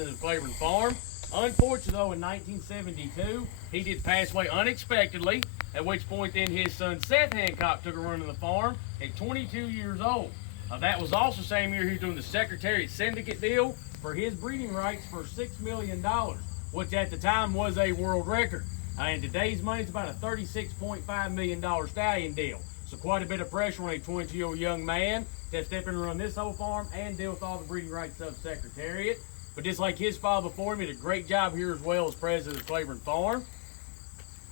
of Claiborne Farm. Unfortunately, though, in 1972, he did pass away unexpectedly, at which point then his son Seth Hancock took a run of the farm at 22 years old. That was also the same year he was doing the Secretariat syndicate deal for his breeding rights for $6 million, which at the time was a world record. In today's money, it's about a $36.5 million stallion deal. So quite a bit of pressure on a 22-year-old young man to step in and run this whole farm and deal with all the breeding rights of Secretariat. But just like his father before him, he did a great job here as well as president of Claiborne Farm.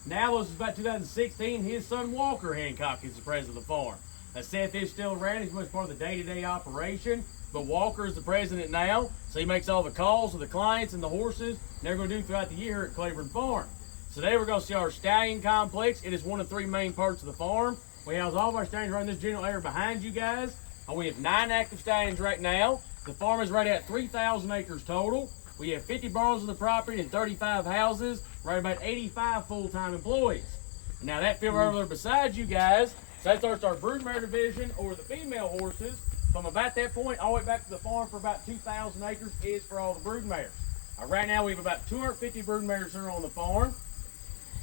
Now, this is about 2016, his son Walker Hancock is the president of the farm. Seth is still around, he's much part of the day-to-day operation, but Walker is the president now, so he makes all the calls to the clients and the horses, and they're going to do throughout the year here at Claiborne Farm. So today we're going to see our stallion complex. It is one of three main parts of the farm. We house all of our stallions right in this general area behind you guys. We have 9 active stallions right now. The farm is right at 3,000 acres total. We have 50 barns on the property and 35 houses, right about 85 full-time employees. And now that field right over there beside you guys, so that starts our broodmare division, or the female horses. From about that point all the way back to the farm for about 2,000 acres is for all the broodmares. Right now we have about 250 broodmares here on the farm.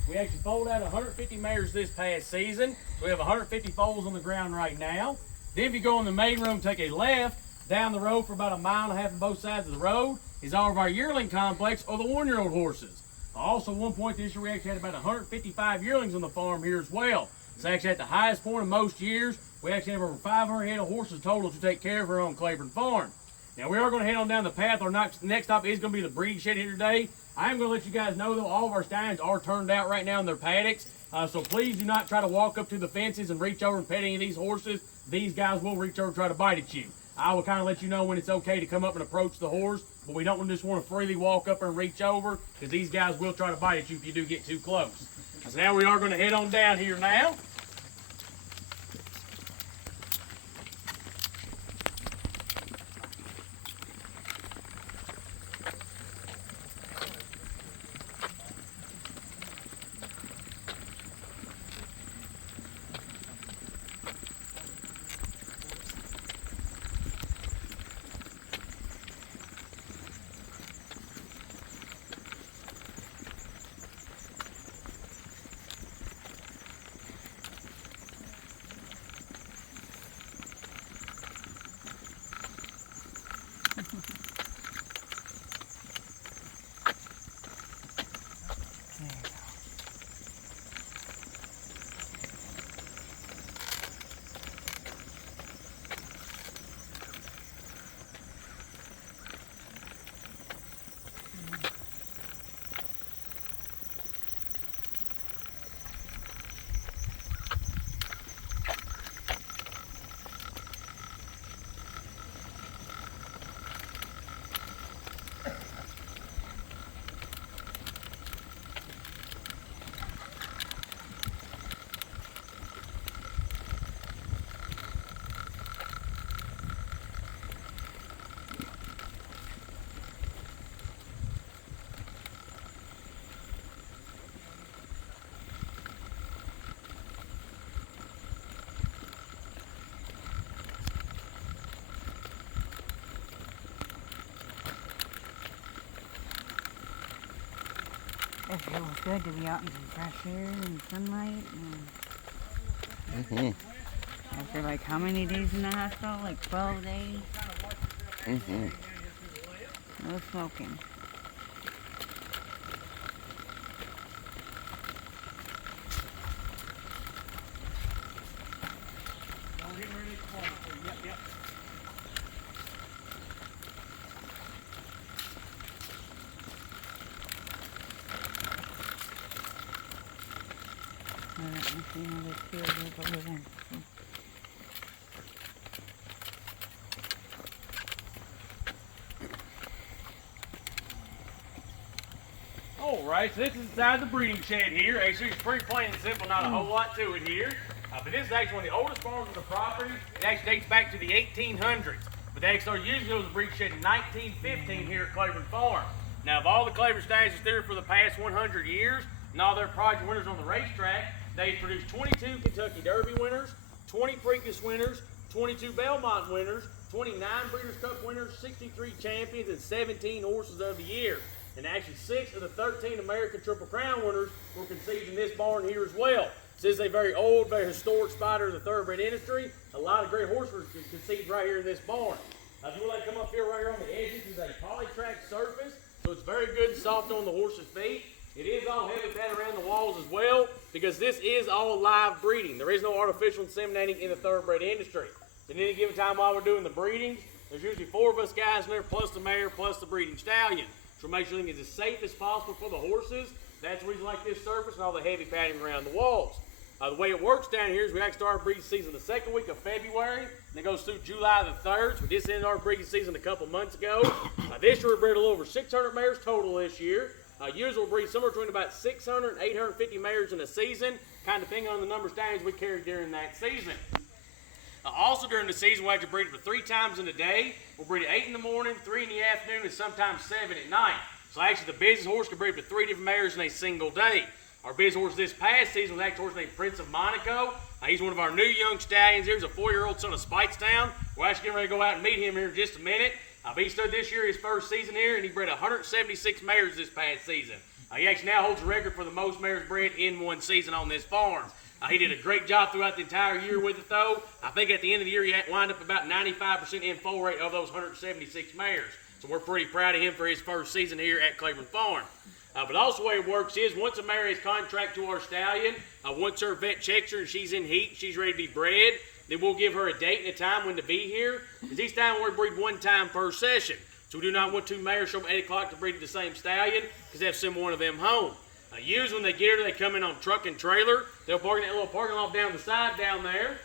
We actually foaled out 150 mares this past season. So we have 150 foals on the ground right now. Then if you go in the main room, take a left, down the road for about 1.5 miles on both sides of the road is all of our yearling complex, or the 1-year-old horses. Also, at one point this year, we actually had about 155 yearlings on the farm here as well. It's actually at the highest point of most years. We actually have over 500 head of horses total to take care of here on Claiborne Farm. Now, we are going to head on down the path. Our next stop is going to be the breeding shed here today. I am going to let you guys know, though, all of our stallions are turned out right now in their paddocks. So please do not try to walk up to the fences and reach over and pet any of these horses. These guys will reach over and try to bite at you. I will kind of let you know when it's okay to come up and approach the horse, but we don't just want to freely walk up and reach over, because these guys will try to bite at you if you do get too close. So now we are going to head on down here now. It feels good to be out in some fresh air and sunlight. And after like how many days in the hospital? Like 12 days? No smoking. Alright, so this is inside the breeding shed here. Actually, it's pretty plain and simple, not a whole lot to it here. But this is actually one of the oldest farms on the property. It actually dates back to the 1800s. But they actually started using it as a breeding shed in 1915 here at Claiborne Farm. Now, of all the Claiborne stallions that's there for the past 100 years, and all their project winners on the racetrack, they produced 22 Kentucky Derby winners, 20 Preakness winners, 22 Belmont winners, 29 Breeders' Cup winners, 63 champions, and 17 horses of the year. And actually 6 of the 13 American Triple Crown winners were conceived in this barn here as well. This is a very old, very historic spot in the thoroughbred industry. A lot of great horses were conceived right here in this barn. If you want to come up here right here on the edge, this is a polytrack surface, so it's very good and soft on the horse's feet. It is all heavy pad around the walls as well, because this is all live breeding. There is no artificial inseminating in the thoroughbred industry. At any given time while we're doing the breedings, there's usually 4 of us guys in there, plus the mare, plus the breeding stallion. So make sure everything is as safe as possible for the horses. That's the reason like this surface and all the heavy padding around the walls. The way it works down here is we actually start our breeding season the 2nd week of February, and it goes through July the 3rd. So we just ended our breeding season a couple months ago. This year we bred a little over 600 mares total this year. Usually we'll breed somewhere between about 600 and 850 mares in a season, kind of depending on the number of stallions we carry during that season. Also during the season, we actually breed for 3 times in a day. We'll breed at 8 in the morning, 3 in the afternoon, and sometimes 7 at night. So actually the busiest horse can breed for 3 different mares in a single day. Our busiest horse this past season was actually a horse named Prince of Monaco. He's one of our new young stallions. He's a 4-year-old son of Spitestown. We're actually getting ready to go out and meet him here in just a minute. He stood this year his first season here, and he bred 176 mares this past season. He actually now holds the record for the most mares bred in one season on this farm. He did a great job throughout the entire year with it, though. I think at the end of the year, he wound up about 95% in foal rate of those 176 mares. So we're pretty proud of him for his first season here at Claiborne Farm. But also the way it works is once a mare is contracted to our stallion, once her vet checks her and she's in heat, she's ready to be bred, then we'll give her a date and a time when to be here. Because each time we breed 1 time per session. So we do not want 2 mares show up at 8 o'clock to breed to the same stallion because they have to send one of them home. Usually when they get her, they come in on truck and trailer. They'll park in that little parking lot down the side down there.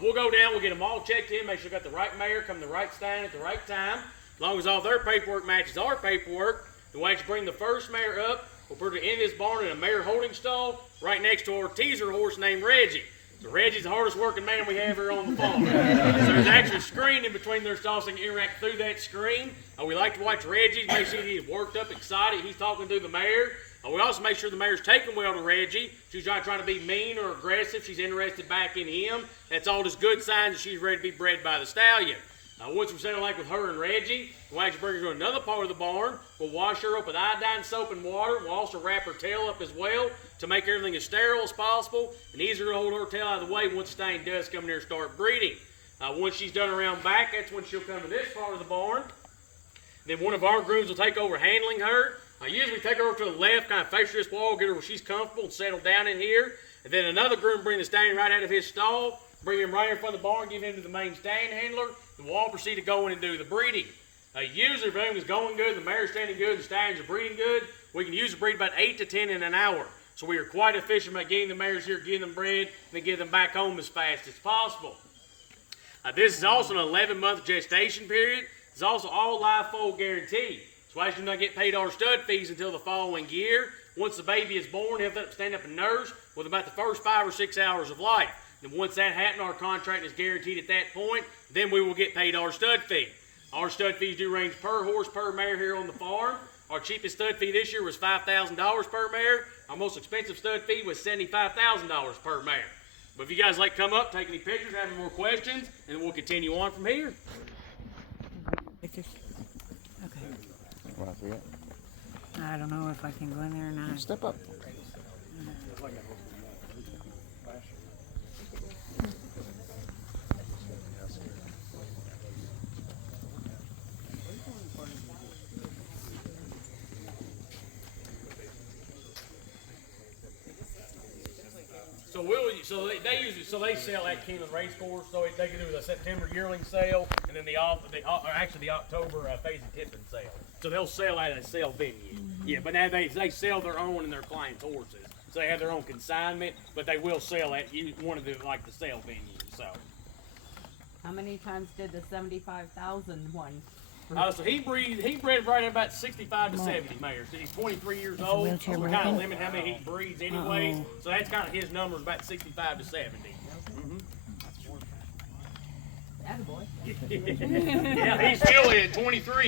We'll go down, we'll get them all checked in, make sure they got the right mare, come to the right stallion at the right time. As long as all their paperwork matches our paperwork, then we'll actually bring the first mare up. We'll put her in this barn in a mare holding stall right next to our teaser horse named Reggie. So Reggie's the hardest working man we have here on the farm. So there's actually a screen in between their stalls so they can interact through that screen. We like to watch Reggie, make sure he's worked up, excited. He's talking to the mare. We also make sure the mare's taking well to Reggie. She's not trying to be mean or aggressive. She's interested back in him. That's all just good signs that she's ready to be bred by the stallion. Once we settle like with her and Reggie, we'll actually bring her to another part of the barn. We'll wash her up with iodine soap and water. We'll also wrap her tail up as well to make everything as sterile as possible and easier to hold her tail out of the way once the stallion does come in here and start breeding. Once she's done around back, that's when she'll come to this part of the barn. Then one of our grooms will take over handling her. Usually take her over to the left, kind of face this wall, get her where she's comfortable and settle down in here. And then another groom bring the stallion right out of his stall, bring him right in front of the barn, give him to the main stallion handler, and we'll all proceed to go in and do the breeding. Usually if everything is going good, the mare's standing good, the stallions are breeding good, we can usually breed about 8 to 10 in an hour. So we are quite efficient about getting the mares here, getting them bred, and then getting them back home as fast as possible. This is also an 11-month gestation period. It's also all live foal guaranteed. So I do not get paid our stud fees until the following year. Once the baby is born, he'll stand up and nurse with about the first 5 or 6 hours of life. And once that happens, our contract is guaranteed at that point, then we will get paid our stud fee. Our stud fees do range per horse, per mare here on the farm. Our cheapest stud fee this year was $5,000 per mare. Our most expensive stud fee was $75,000 per mare. But if you guys like to come up, take any pictures, have any more questions, and then we'll continue on from here. Pictures? Okay. Want to see it? I don't know if I can go in there or not. Step up. So they sell at Keeneland Race Course. So they can do the September yearling sale and then the October phase and tipping sale. So they'll sell at a sale venue. Yeah, but now they sell their own and their clients' horses. So they have their own consignment, but they will sell at one of the sale venues. So. How many times did the 75,000 one? So he bred right at about 65 to 70 mares. He's 23 years old. So we're kind of limiting how many he breeds anyways. So that's kind of his numbers, about 65 to 70. Attaboy. Yeah, he's still at 23.